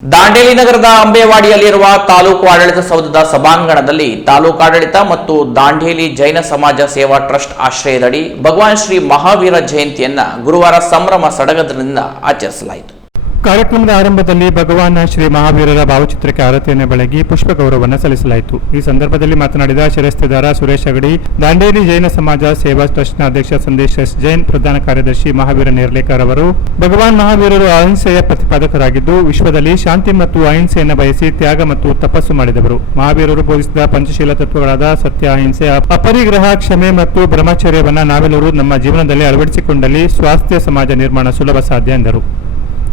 ದಾಂಡೇಲಿ ನಗರದ ಅಂಬೇವಾಡಿಯಲ್ಲಿರುವ ತಾಲೂಕು ಆಡಳಿತ ಸೌಧದ ಸಭಾಂಗಣದಲ್ಲಿ ತಾಲೂಕಾಡಳಿತ ಮತ್ತು ದಾಂಡೇಲಿ ಜೈನ ಸಮಾಜ ಸೇವಾ ಟ್ರಸ್ಟ್ ಆಶ್ರಯದಡಿ ಭಗವಾನ್ ಶ್ರೀ ಮಹಾವೀರ ಜಯಂತಿಯನ್ನ ಗುರುವಾರ ಸಂಭ್ರಮ ಸಡಗರದಿಂದ ಆಚರಿಸಲಾಯಿತು. ಕಾರ್ಯಕ್ರಮದ ಆರಂಭದಲ್ಲಿ ಭಗವಾನ್ ಶ್ರೀ ಮಹಾವೀರರ ಭಾವಚಿತ್ರಕ್ಕೆ ಆರತಿಯನ್ನು ಬೆಳಗಿ ಪುಷ್ಪ ಗೌರವವನ್ನು ಸಲ್ಲಿಸಲಾಯಿತು. ಈ ಸಂದರ್ಭದಲ್ಲಿ ಮಾತನಾಡಿದ ಶಿರಸ್ತೇದಾರ ಸುರೇಶ್ ಅಗಡಿ, ದಾಂಡೇಲಿ ಜೈನ ಸಮಾಜ ಸೇವಾ ಟ್ರಸ್ಟ್ನ ಅಧ್ಯಕ್ಷ ಸಂದೇಶ್ ಎಸ್ ಜೈನ್, ಪ್ರಧಾನ ಕಾರ್ಯದರ್ಶಿ ಮಹಾವೀರ ನೇರ್ಲೇಕರ್ ಅವರು, ಭಗವಾನ್ ಮಹಾವೀರರು ಅಹಿಂಸೆಯ ಪ್ರತಿಪಾದಕರಾಗಿದ್ದು ವಿಶ್ವದಲ್ಲಿ ಶಾಂತಿ ಮತ್ತು ಅಹಿಂಸೆಯನ್ನು ಬಯಸಿ ತ್ಯಾಗ ಮತ್ತು ತಪಸ್ಸು ಮಾಡಿದವರು. ಮಹಾವೀರರು ಬೋಧಿಸಿದ ಪಂಚಶೀಲ ತತ್ವಗಳಾದ ಸತ್ಯ, ಅಹಿಂಸೆ, ಅಪರಿಗ್ರಹ, ಕ್ಷಮೆ ಮತ್ತು ಬ್ರಹ್ಮಚರ್ಯವನ್ನು ನಾವೆಲ್ಲರೂ ನಮ್ಮ ಜೀವನದಲ್ಲಿ ಅಳವಡಿಸಿಕೊಂಡಲ್ಲಿ ಸ್ವಾಸ್ಥ್ಯ ಸಮಾಜ ನಿರ್ಮಾಣ ಸುಲಭ ಸಾಧ್ಯ ಎಂದರು.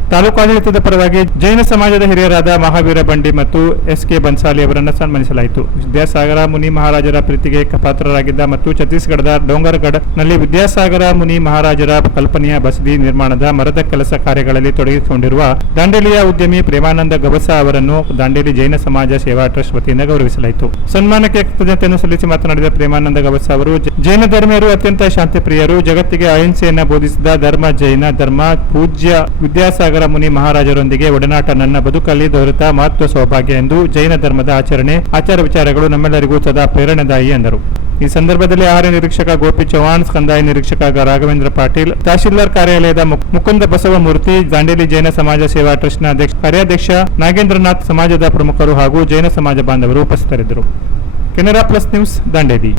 ತಾಲೂಕಾಡಳಿತದ ಪರವಾಗಿ ಜೈನ ಸಮಾಜದ ಹಿರಿಯರಾದ ಮಹಾವೀರ ಬಂಡಿ ಮತ್ತು ಎಸ್ ಕೆ ಬನ್ಸಾಲಿ ಅವರನ್ನು ಸನ್ಮಾನಿಸಲಾಯಿತು. ವಿದ್ಯಾಸಾಗರ ಮುನಿ ಮಹಾರಾಜರ ಪ್ರೀತಿಗೆ ಪಾತ್ರರಾಗಿದ್ದ ಮತ್ತು ಛತ್ತೀಸ್ಗಢದ ಡೋಂಗರ್ಗಢನಲ್ಲಿ ವಿದ್ಯಾಸಾಗರ ಮುನಿ ಮಹಾರಾಜರ ಕಲ್ಪನೆಯ ಬಸದಿ ನಿರ್ಮಾಣದ ಮರದ ಕೆಲಸ ಕಾರ್ಯಗಳಲ್ಲಿ ತೊಡಗಿಸಿಕೊಂಡಿರುವ ದಾಂಡೇಲಿಯ ಉದ್ಯಮಿ ಪ್ರೇಮಾನಂದ ಗಬಸ ಅವರನ್ನು ದಾಂಡೇಲಿ ಜೈನ ಸಮಾಜ ಸೇವಾ ಟ್ರಸ್ಟ್ ವತಿಯಿಂದ ಗೌರವಿಸಲಾಯಿತು. ಸನ್ಮಾನಕ್ಕೆ ಕೃತಜ್ಞತೆಯನ್ನು ಸಲ್ಲಿಸಿ ಮಾತನಾಡಿದ ಪ್ರೇಮಾನಂದ ಗಬಸ ಅವರು, ಜೈನ ಧರ್ಮೀಯರು ಅತ್ಯಂತ ಶಾಂತಿ ಪ್ರಿಯರು, ಜಗತ್ತಿಗೆ ಅಹಿಂಸೆಯನ್ನು ಬೋಧಿಸಿದ ಧರ್ಮ ಜೈನ ಧರ್ಮ. ಪೂಜ್ಯ ವಿದ್ಯಾಸಾಗರ ಮುನಿ ಮಹಾರಾಜರೊಂದಿಗೆ ಒಡನಾಟ ನನ್ನ ಬದುಕಲ್ಲಿ ದೊರೆತ ಮಹತ್ವ ಸೌಭಾಗ್ಯ ಎಂದು ಜೈನ ಧರ್ಮದ ಆಚಾರ ವಿಚಾರಗಳು ನಮ್ಮೆಲ್ಲರಿಗೂ ಸದಾ ಪ್ರೇರಣಾದಾಯಿ ಎಂದರು. ಈ ಸಂದರ್ಭದಲ್ಲಿ ಆಹಾರ ನಿರೀಕ್ಷಕ ಗೋಪಿ ಚೌಹಾಣ್, ಕಂದಾಯ ನಿರೀಕ್ಷಕ ರಾಘವೇಂದ್ರ ಪಾಟೀಲ್, ತಹಶೀಲ್ದಾರ್ ಕಾರ್ಯಾಲಯದ ಮುಕುಂದ ಬಸವಮೂರ್ತಿ, ದಾಂಡೇಲಿ ಜೈನ ಸಮಾಜ ಸೇವಾ ಟ್ರಸ್ಟ್ನ ಕಾರ್ಯಾಧ್ಯಕ್ಷ ನಾಗೇಂದ್ರನಾಥ್, ಸಮಾಜದ ಪ್ರಮುಖರು ಹಾಗೂ ಜೈನ ಸಮಾಜ ಬಾಂಧವರು ಉಪಸ್ಥಿತರಿದ್ದರು. Canara plus news, Dandeli.